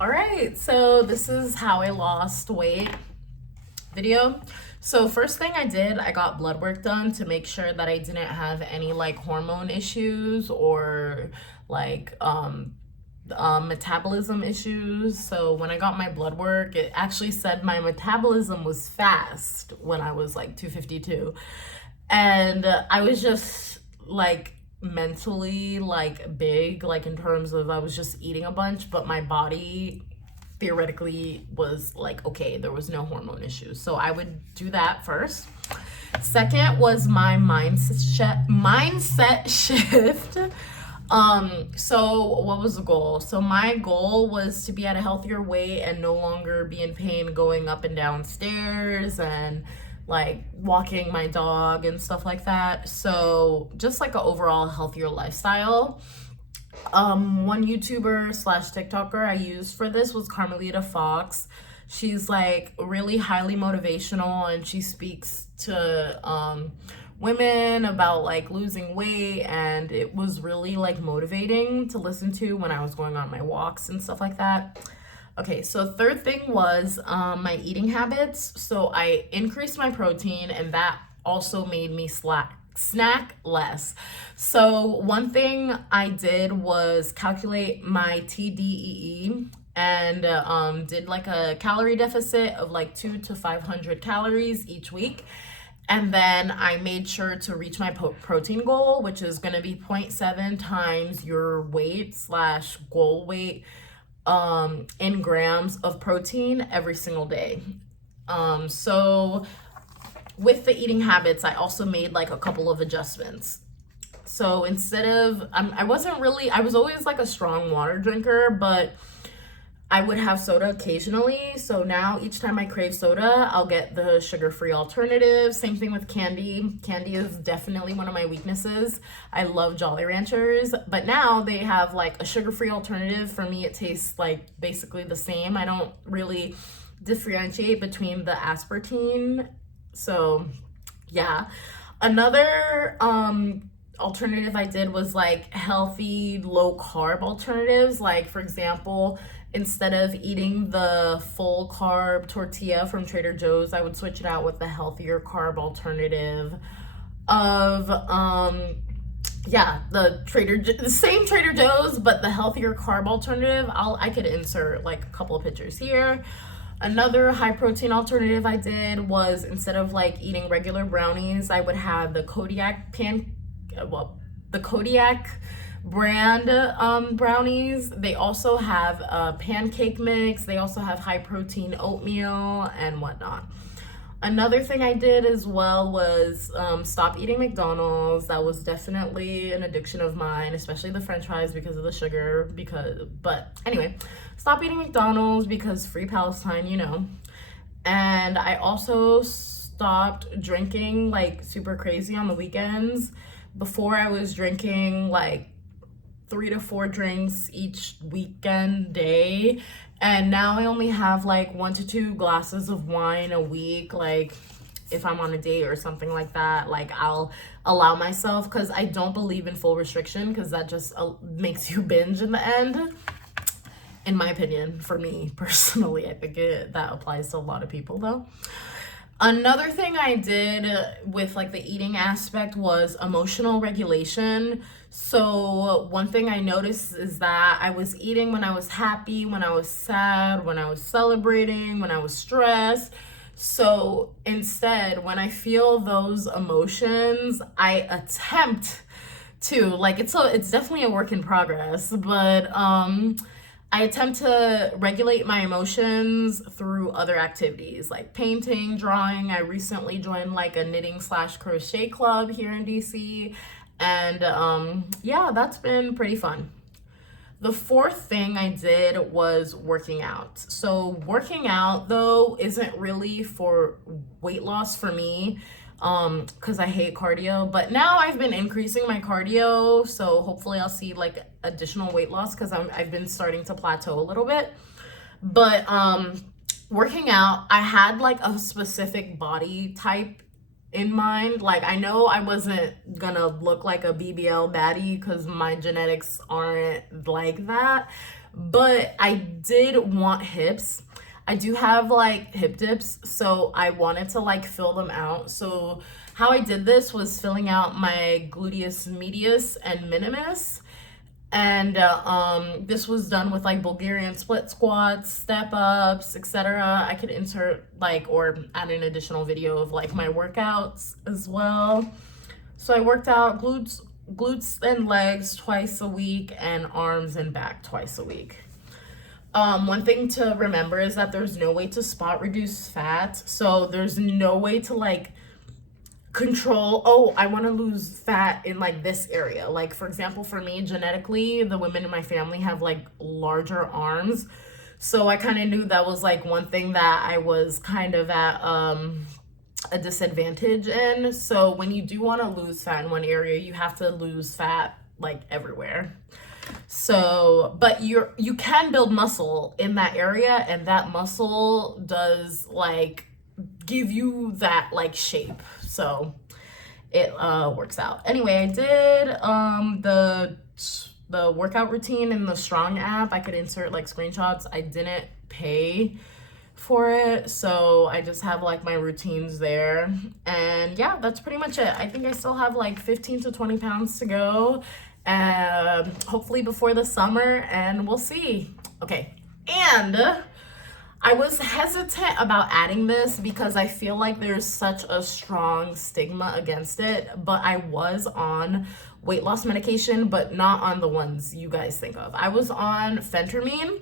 All right, so this is how I lost weight video. So first thing I did, I got blood work done to make sure that I didn't have any like hormone issues or like metabolism issues. So when I got my blood work, it actually said my metabolism was fast when I was like 252. And I was just like mentally like big, like in terms of I was just eating a bunch, but my body theoretically was like okay, there was no hormone issues. So I would do that first. Second was my mindset shift. So what was the goal? So my goal was to be at a healthier weight and no longer be in pain going up and down stairs and like walking my dog and stuff like that. So just like an overall healthier lifestyle. One YouTuber slash TikToker I used for this was Carmelita Fox. She's like really highly motivational and she speaks to women about like losing weight, and it was really like motivating to listen to when I was going on my walks and stuff like that. Okay, so third thing was my eating habits. So I increased my protein, and that also made me snack less. So one thing I did was calculate my TDEE and did like a calorie deficit of like 200 to 500 calories each week. And then I made sure to reach my protein goal, which is going to be 0.7 times your weight slash goal weight in grams of protein every single day. So with the eating habits, I also made like a couple of adjustments. So instead of, I was always like a strong water drinker, but I would have soda occasionally. So now each time I crave soda, I'll get the sugar-free alternative. Same thing with candy. Candy is definitely one of my weaknesses. I love Jolly Ranchers, but now they have like a sugar-free alternative. For me, it tastes like basically the same. I don't really differentiate between the aspartame. So yeah. Another alternative I did was like healthy low carb alternatives. Like for example, instead of eating the full carb tortilla from Trader Joe's, I would switch it out with the healthier carb alternative of the same Trader Joe's, but the healthier carb alternative. I could insert like a couple of pictures here. Another high protein alternative I did was, instead of like eating regular brownies, I would have the Kodiak brand brownies. They also have a pancake mix. They also have high protein oatmeal and whatnot. Another thing I did as well was stop eating McDonald's. That was definitely an addiction of mine, especially the French fries because of the sugar. But anyway, stop eating McDonald's because free Palestine, you know. And I also stopped drinking like super crazy on the weekends. Before I was drinking like 3 to 4 drinks each weekend day, and now I only have like 1 to 2 glasses of wine a week. Like if I'm on a date or something like that, like I'll allow myself, because I don't believe in full restriction, because that just makes you binge in the end, in my opinion. For me personally, I think that applies to a lot of people though. Another thing I did with like the eating aspect was emotional regulation. So one thing I noticed is that I was eating when I was happy, when I was sad, when I was celebrating, when I was stressed. So instead, when I feel those emotions, I attempt to, like, it's definitely a work in progress, but I attempt to regulate my emotions through other activities like painting, drawing. I recently joined like a knitting slash crochet club here in DC. And yeah, that's been pretty fun. The fourth thing I did was working out. So working out though isn't really for weight loss for me, because I hate cardio. But now I've been increasing my cardio, so hopefully I'll see like additional weight loss, because I've been starting to plateau a little bit. But working out, I had like a specific body type in mind. Like I know I wasn't gonna look like a BBL baddie because my genetics aren't like that, but I did want hips. I do have like hip dips, so I wanted to like fill them out. So how I did this was filling out my gluteus medius and minimus. And this was done with like Bulgarian split squats, step ups, etc. I could insert like or add an additional video of like my workouts as well. So I worked out glutes and legs twice a week and arms and back twice a week. One thing to remember is that there's no way to spot reduce fat. So there's no way to like control, oh, I want to lose fat in like this area. Like for example, for me, genetically, the women in my family have like larger arms. So I kind of knew that was like one thing that I was kind of at a disadvantage in. So when you do want to lose fat in one area, you have to lose fat like everywhere. So, but you can build muscle in that area, and that muscle does like give you that like shape. So it works out. Anyway, I did the workout routine in the Strong app. I could insert like screenshots. I didn't pay for it, so I just have like my routines there. And yeah, that's pretty much it. I think I still have like 15 to 20 pounds to go, hopefully before the summer, and we'll see. Okay, and I was hesitant about adding this because I feel like there's such a strong stigma against it, but I was on weight loss medication, but not on the ones you guys think of. I was on phentermine,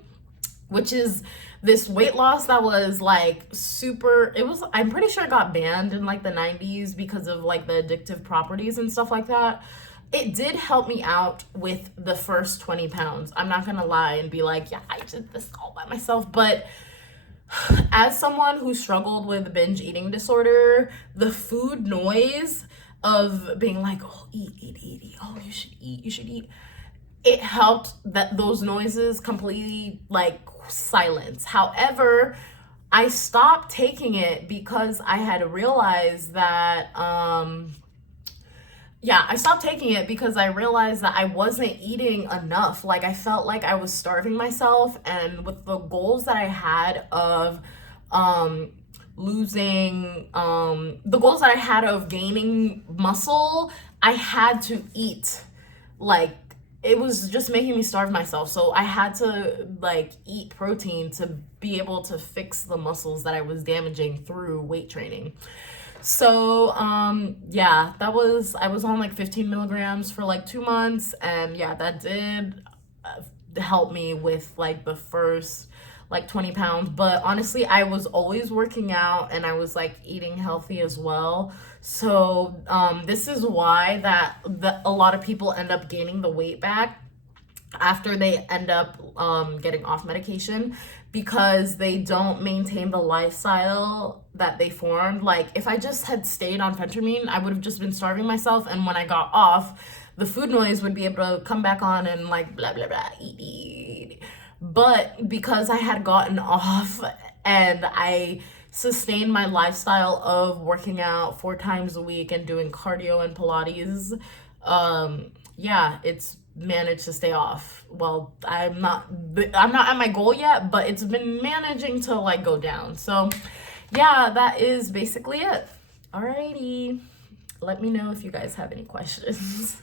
which is this weight loss that was like super, I'm pretty sure it got banned in like the 90s because of like the addictive properties and stuff like that. It did help me out with the first 20 pounds. I'm not gonna lie and be like, yeah, I did this all by myself, but as someone who struggled with binge eating disorder, the food noise of being like, oh, eat, oh, you should eat, it helped that those noises completely like silence. However, I stopped taking it because I had realized that I stopped taking it because I realized that I wasn't eating enough. Like I felt like I was starving myself, and with the goals that I had of losing the goals that I had of gaining muscle, I had to eat. Like it was just making me starve myself. So I had to like eat protein to be able to fix the muscles that I was damaging through weight training. So yeah, I was on like 15 milligrams for like 2 months, and yeah, that did help me with like the first like 20 pounds. But honestly, I was always working out and I was like eating healthy as well. So this is why a lot of people end up gaining the weight back after they end up getting off medication, because they don't maintain the lifestyle that they formed. Like if I just had stayed on phentermine, I would have just been starving myself, and when I got off, the food noise would be able to come back on and like blah blah blah, eat. But because I had gotten off and I sustained my lifestyle of working out 4 times a week and doing cardio and Pilates, yeah, it's managed to stay off. Well, I'm not at my goal yet, but it's been managing to like go down. So yeah, that is basically it. Alrighty, let me know if you guys have any questions.